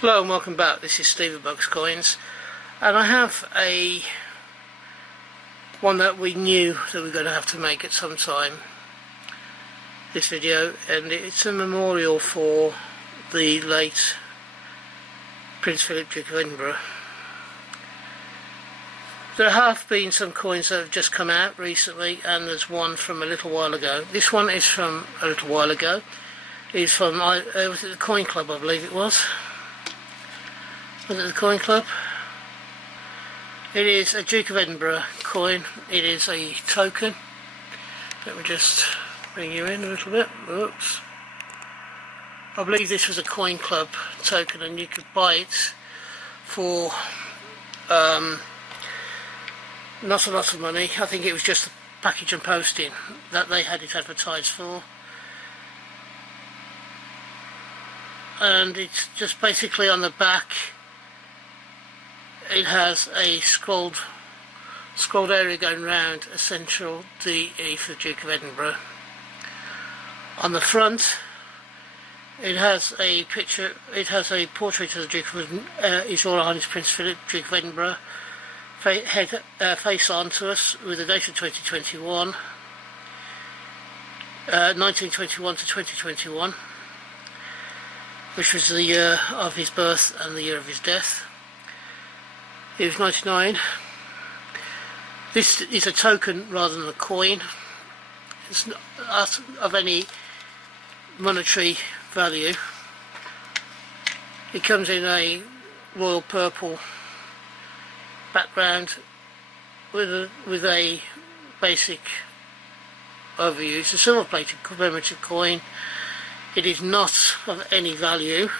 Hello and welcome back. This is Edinburgh's Coins, and I have one that we knew that we were going to have to make at some time, this video, and it's a memorial for the late Prince Philip, Duke of Edinburgh. There have been some coins that have just come out recently, and there's one from a little while ago. This one is from a little while ago. It's from, was it the Coin Club, I believe it was. Was it the Coin Club? It is a Duke of Edinburgh coin. It is a token. Let me just bring you in a little bit. Oops. I believe this was a Coin Club token, and you could buy it for not a lot of money. I think it was just the package and posting that they had it advertised for. And it's just basically on the back. It has a scrolled area going round, essential DE for the Duke of Edinburgh. On the front, it has a picture. It has a portrait of the Duke of His Royal Highness Prince Philip, Duke of Edinburgh, face on to us with the date of 2021, 1921 to 2021, which was the year of his birth and the year of his death. He was 99. This is a token rather than a coin. It's not of any monetary value. It comes in a royal purple background with a basic overview. It's a silver-plated commemorative coin. It is not of any value.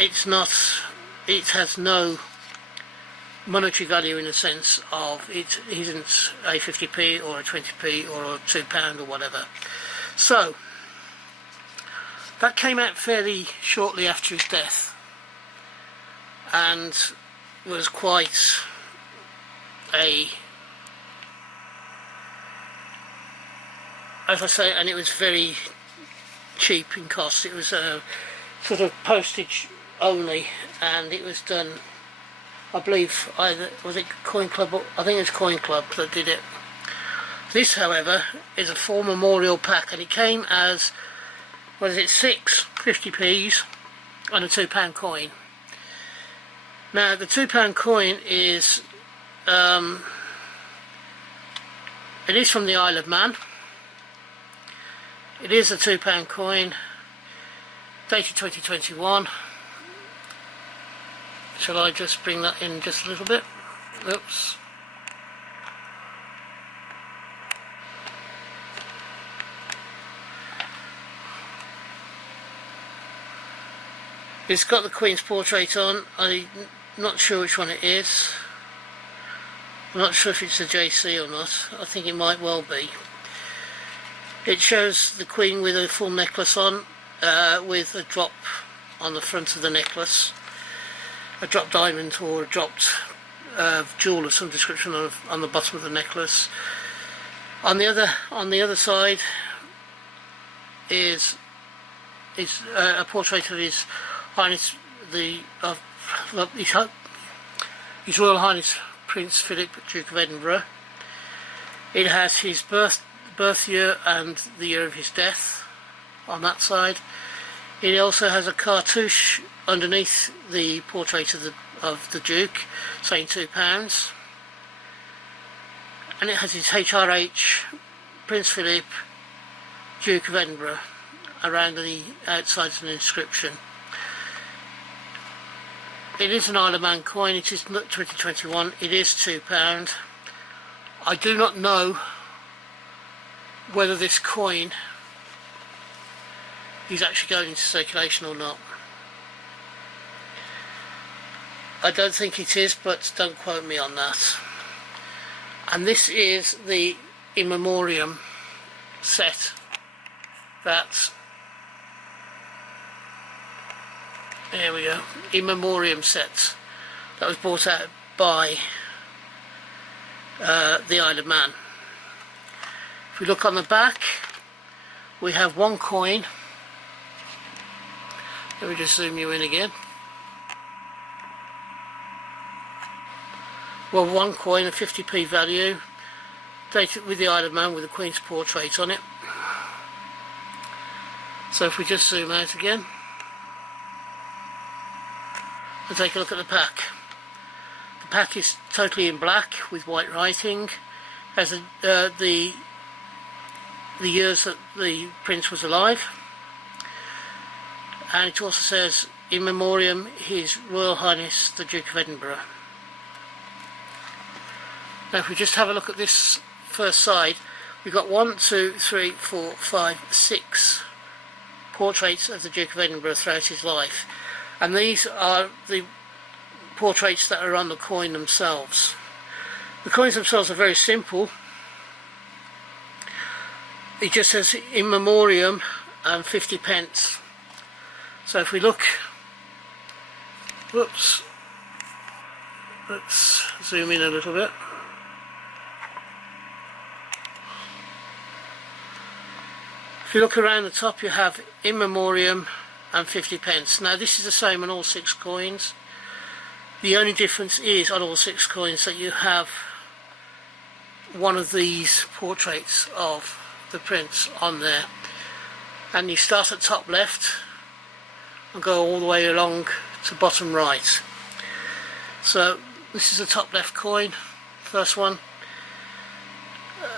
It has no monetary value in the sense of it isn't a 50p or a 20p or a £2 or whatever. So that came out fairly shortly after his death, and was quite as I say, and it was very cheap in cost. It was a sort of postage only, and it was done, I believe, either was it Coin Club, I think it was Coin Club that did it. This, however, is a full memorial pack, and it came as, what is it, 6 50p's and a £2 coin. Now the £2 coin is it is from the Isle of Man. It is a £2 coin, dated 2021. Shall I just bring that in just a little bit? Oops. It's got the Queen's portrait on. I'm not sure which one it is. I'm not sure if it's a JC or not. I think it might well be. It shows the Queen with a full necklace on, with a drop on the front of the necklace, a dropped diamond or a dropped jewel of some description on the bottom of the necklace. On the other side is a portrait of His Highness His Royal Highness Prince Philip, Duke of Edinburgh. It has his birth year and the year of his death on that side. It also has a cartouche underneath the portrait of the Duke saying £2, and it has his HRH Prince Philip, Duke of Edinburgh around the outside of an inscription. It is an Isle of Man coin. It is 2021. It is £2. I do not know whether this coin is actually going into circulation or not. I don't think it is, but don't quote me on that. And this is the In Memoriam set that, there we go, In Memoriam set that was brought out by the Isle of Man. If we look on the back, we have one coin. Let me just zoom you in again. Well, one coin, a 50p value, dated with the Isle of Man with the Queen's portrait on it. So if we just zoom out again and take a look at the pack. The pack is totally in black with white writing, has the years that the Prince was alive, and it also says, in memoriam, His Royal Highness the Duke of Edinburgh. Now if we just have a look at this first side, we've got 1, 2, 3, 4, 5, 6 portraits of the Duke of Edinburgh throughout his life, and these are the portraits that are on the coin themselves. The coins themselves are very simple. It just says in memoriam and 50 pence. So if we look, whoops, let's zoom in a little bit. If you look around the top, you have in memoriam and 50 pence. Now this is the same on all 6 coins. The only difference is on all 6 coins that you have one of these portraits of the Prince on there. And you start at top left and go all the way along to bottom right. So this is the top left coin, first one.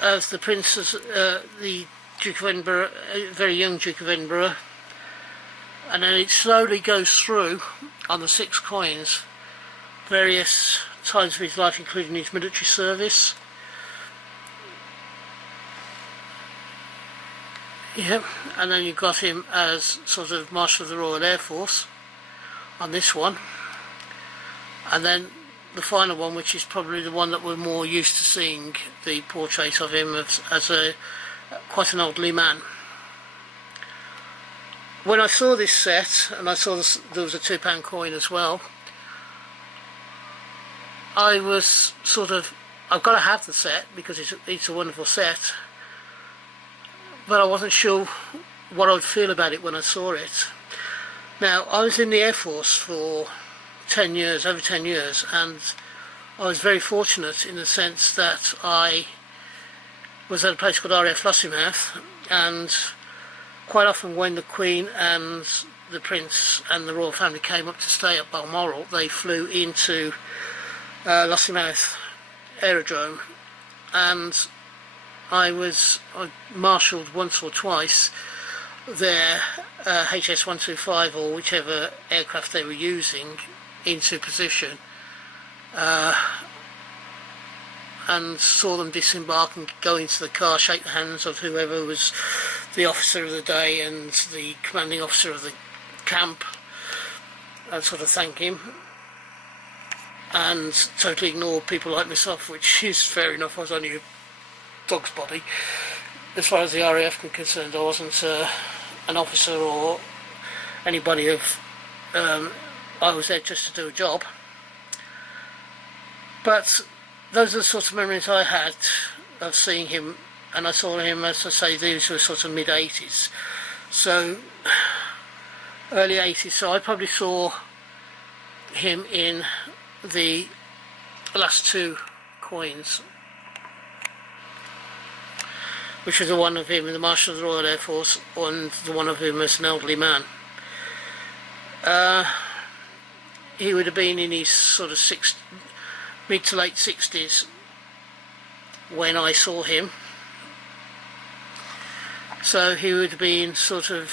As the Prince, the Duke of Edinburgh, a very young Duke of Edinburgh, and then it slowly goes through on the 6 coins various times of his life, including his military service. Yep, and then you've got him as sort of Marshal of the Royal Air Force on this one, and then the final one, which is probably the one that we're more used to seeing, the portrait of him as a quite an elderly man. When I saw this set, and I saw there was a £2 coin as well, I was sort of, I've got to have the set because it's a wonderful set, but I wasn't sure what I'd feel about it when I saw it. Now, I was in the Air Force for 10 years, over 10 years, and I was very fortunate in the sense that I was at a place called RAF Lossiemouth, and quite often when the Queen and the Prince and the royal family came up to stay at Balmoral, they flew into Lossiemouth Aerodrome, and I marshalled once or twice their HS-125 or whichever aircraft they were using into position, and saw them disembark and go into the car, shake the hands of whoever was the officer of the day and the commanding officer of the camp, and sort of thank him, and totally ignore people like myself, which is fair enough. I was only a dog's body. As far as the RAF were concerned, I wasn't an officer or anybody of... I was there just to do a job. But those are the sorts of memories I had of seeing him, and I saw him, as I say, these were sort of mid-80s. So, early 80s, so I probably saw him in the last 2 coins, which was the one of him in the Marshal of the Royal Air Force and the one of him as an elderly man. He would have been in his sort of mid to late 60s when I saw him, so he would have been sort of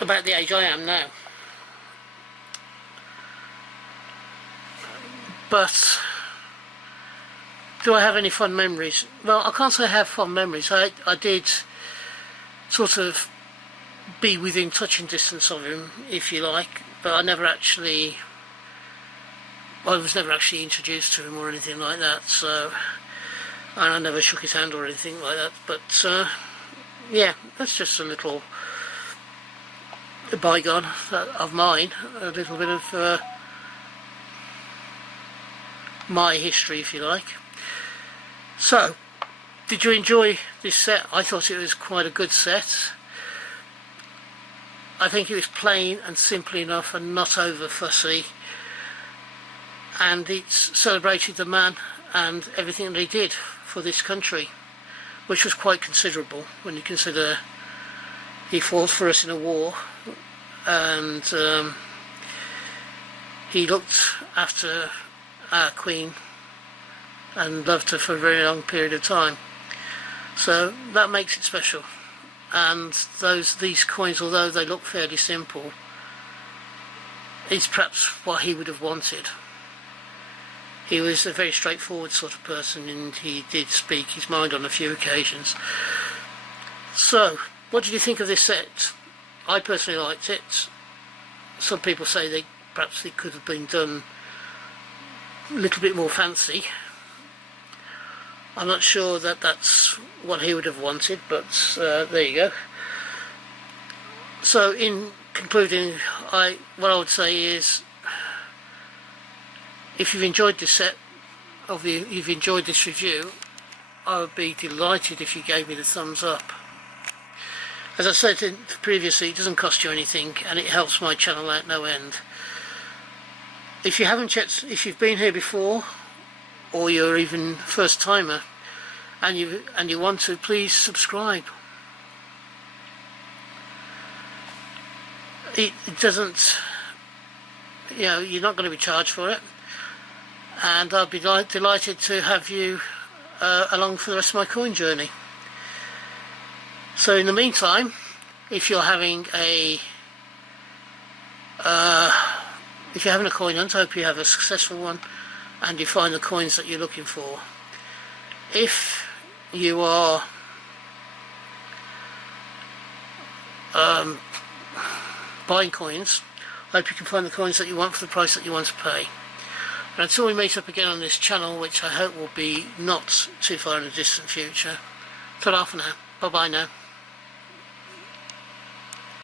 about the age I am now. But do I have any fond memories? Well, I can't say I have fond memories. I did sort of be within touching distance of him, if you like, but I was never actually introduced to him or anything like that, so, and I never shook his hand or anything like that, but yeah, that's just a little bygone of mine, a little bit of my history, if you like. So, did you enjoy this set? I thought it was quite a good set. I think it was plain and simple enough and not over fussy, and it celebrated the man and everything that he did for this country, which was quite considerable when you consider he fought for us in a war, and he looked after our Queen and loved her for a very long period of time. So that makes it special. And these coins, although they look fairly simple, is perhaps what he would have wanted. He was a very straightforward sort of person, and he did speak his mind on a few occasions. So, what did you think of this set? I personally liked it. Some people say perhaps it could have been done a little bit more fancy. I'm not sure that that's what he would have wanted, but there you go. So in concluding, what I would say is, if you've enjoyed this set, you've enjoyed this review, I would be delighted if you gave me the thumbs up. As I said previously, it doesn't cost you anything, and it helps my channel out no end. If you've been here before, or you're even first timer, and you want to, please subscribe. It doesn't, you're not going to be charged for it, and I'll be delighted to have you along for the rest of my coin journey. So in the meantime, if you're having a coin hunt, I hope you have a successful one and you find the coins that you're looking for. If you are buying coins, I hope you can find the coins that you want for the price that you want to pay. And until we meet up again on this channel, which I hope will be not too far in the distant future, ta-ra for now. Bye bye now.